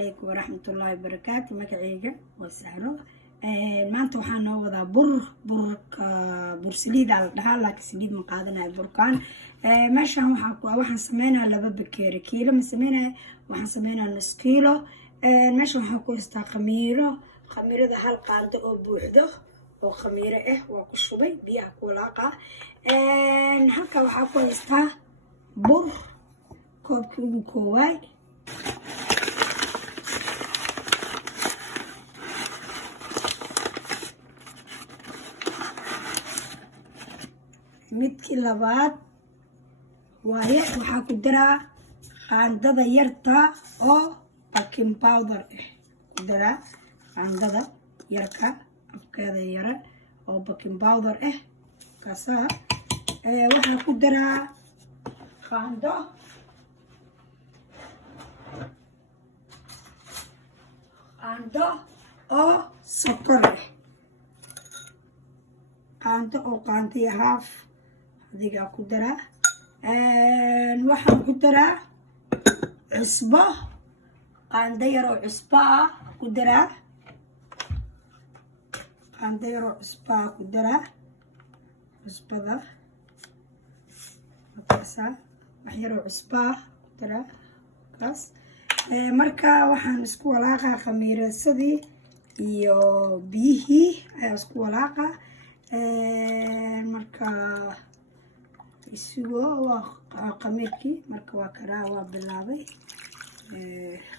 عليكم ورحمة الله وبركاته. مقعيقة وسهرو maanta waxaan noo wadaa bur saliid aan dhahaa laakiin saliid ma qaadanayo burkaan. Meeshaan waxaan sameynaa 2 bakeeri kiilo ma sameynaa, waxaan sameynaa nus kiilo. Meeshaan waxaan ku haystaa khamiirada 1 qaando oo buuxdo oo khamiiro ah waa ku shubay biyaha ku walaaqa. Halka waxaan ku haystaa bur koobkii ugu koowaay, midkii labaad waaye waxaa ku daraa qaandada yarta oo baking powder ah, ku daraa qaandada yarka afkeeda yare oo baking powder ah kaasaa. waxaa ku daraa qaando oo sokor ah, qaando iyo haaf adiga ku daraa. waxaan ku daraa cusbo, qaando yar oo cusbo ah ku daraa, qaando yar oo cusbo ah ku daraa, cusbada markaasa wax yar oo cusbo ah ku daraa kaas. marka waxaan isku walaaqaa khamiirsadii iyo biyihii ayaa isku walaaqaa. marka isugo waa khamiirkii marka waa karaa waa bilaabay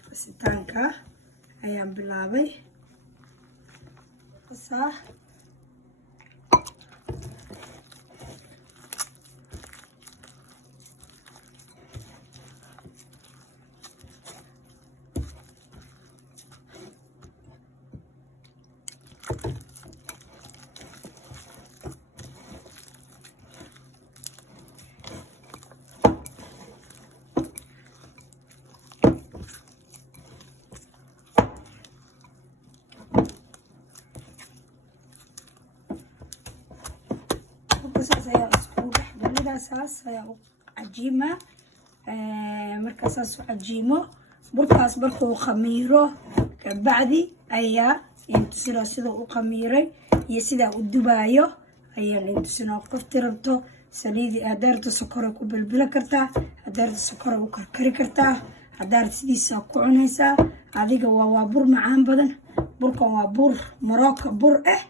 qasitaanka ayaan bilaabay qasaa. saas ayaa u cajiima. marka saas u cajiimo burkaas markuu khamiiro kabacdi ayaa intusina sida u khamiiray iyo sida u dubaayo ayaan intusina. qofti rabto saliidi adeerto sokor ku bilbil kartaa, adeerto sokor u karkari kartaa, hadaar sidiisa ku cunaysaa adiga. waa bur macaan badan, burkan waa bur Morocco bur ah.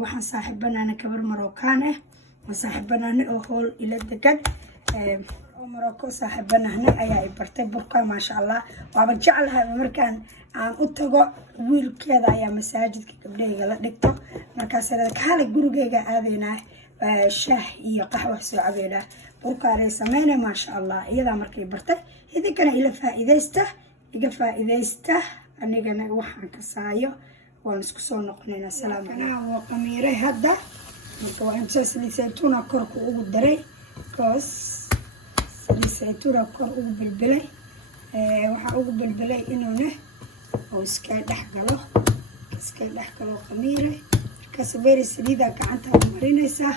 waxaan saaxiibanaana kabar Maroccan ah, saaxiibanaana oo hool ila degan oo Morocco saaxiibanaana ayaa i bartay burka maasha Allah. waaba jeclahay markaan aan u tago wiilkeeda ayaa masaajidka gabdhayga la dhigto markaas kale gurigeyga aadayna shaah iyo qaxwo soo cabeena burka ay sameeyeen maasha Allah. iyada markay bartay idinkana ila faa'iideysta anigana waxaan ka saayo waan isku soo noqonaynaa. salaam calaykum. waa khamiiray hadda marka waa inta saliid saytuuna korka ugu daray koos saliid saytuuna kor ugu bilbilay. waxaa ugu bilbilay inuuna oo iska dhex galo khamiiray. markaas beeri saliida gacanta u marinaysaa.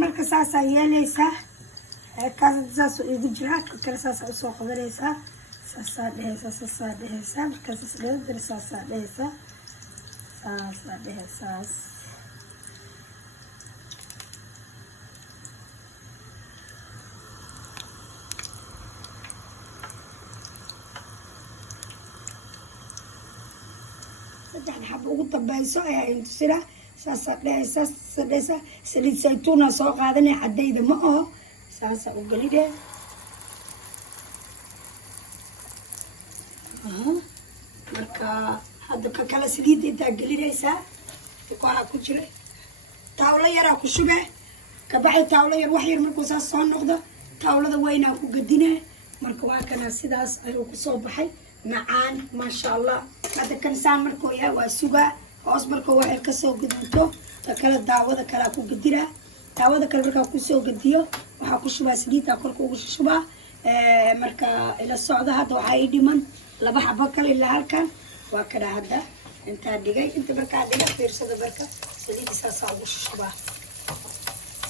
marka saas ay yeelaysaa kaas saas u igu jira kala saas u soo qabanaysaa saas dhehaysaa markaas isleeyahay saas dhehaysaa. saddex xab ugu dambayso ayaa intusina saasa dhehaysaa. saliid saytuuna soo qaadanay caddayda ma aho saasa u gelidee. marka hadda ka kala saliid intaa gelinaysaa waxaa ku jira taawlo yaraa ku shubee kabacdi taawlo yar wax yar markuu saas soo noqdo taawlada weynaa ku gadinaa marka waa kana sidaas ayuu kusoo baxay macaan maasha allah hadda kan saan markuu yahay waa sugaa hoos markuu waxay kasoo gudubto ta kale daawada kalea ku gadiraa daawada kale markaa kusoo gadiyo waxaa ku shubaa saliidtaa korka ugu shubaa marka ila socda hadda waxaa ii dhiman 2 xabo kale ilaa halkan waa kana hadda intaa dhigay inta markaa dhiga fiirsada marka saliid saasaa ugu shubaa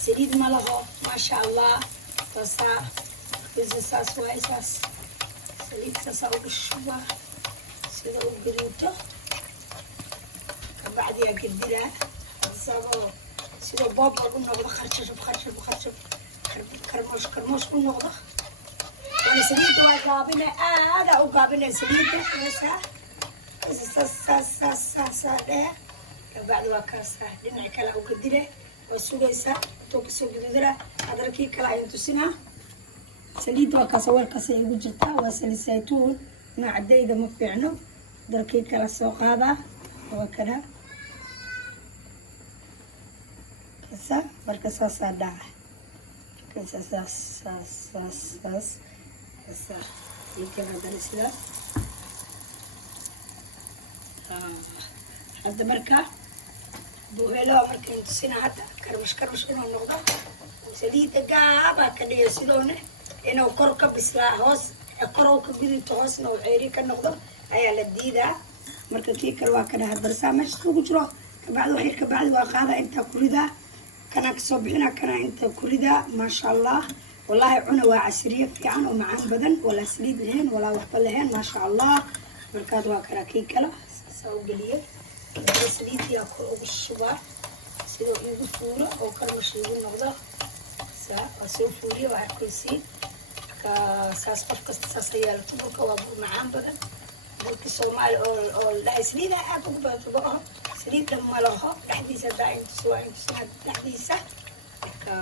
saliid ma laho maasha allah saasaa saas waay saas saliid saasaa ugu shubaa sida u gaduuto kabacdiyaa gadiraa saboo sidoo booba u noqdo kharshab karmoosh u noqdo waana saliidda waa gaabine aadaa u gaabine saliidda saasaa dheh kabacdi waa kaasaa dhinaca kale u gadire waa sugaysaa intuu kasoo gaduudana haddana kii kale ayaan tusinaa saliidda waa kaasa weelkaasay igu jirtaa waa saliid saytuun noocadayda ma fiicno haddana kii kale soo qaadaa waa kana marka saasaa dhaca saas sidaas hadda marka buuheelaha markaan tusina hadda karmash inuu noqdo saliidda gaabaa ka dhigay sidoona inuu kor ka bislaa hoos korow ka gudubto hoosna uu ceeri ka noqdo ayaa la diidaa marka kii kale waa kana hadbarsaa meesha ugu jiro kabacdi waxyar kabacdi waa qaadaa intaa ku ridaa kanaa kasoo bixinaa kanaa intaa ku ridaa maasha allah wallaahi cuna waa casriye fiican oo macaan badan walaa saliid lahayn walaa waxba lahayn maasha allah markaad waa kanaa kii kale saasaa u geliyay saliiddiyaa kor ugu shubaa sidoo igu fuuro oo karmash igu noqdo waa soo fuuriye waa arkaysiin saas qof kasta saas ayaa tuburka waa bur macaan badan burka soomaali oo ladhahay saliidaa aad ugu badan tubo aho saliidda ma laho dhexdiisa haddaa intusi waa intusina dhexdiisa marka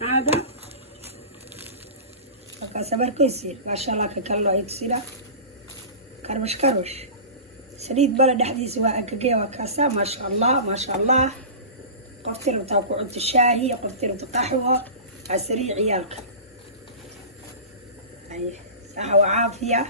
هذا صبر كيسير ما شاء الله ككلو يكسير كرمش سليد بلد حديث وأكجي وكاسة ما شاء الله قفتر وتاكل الشاهي قفتر وتقحوه عسري عيالك أي صحة وعافية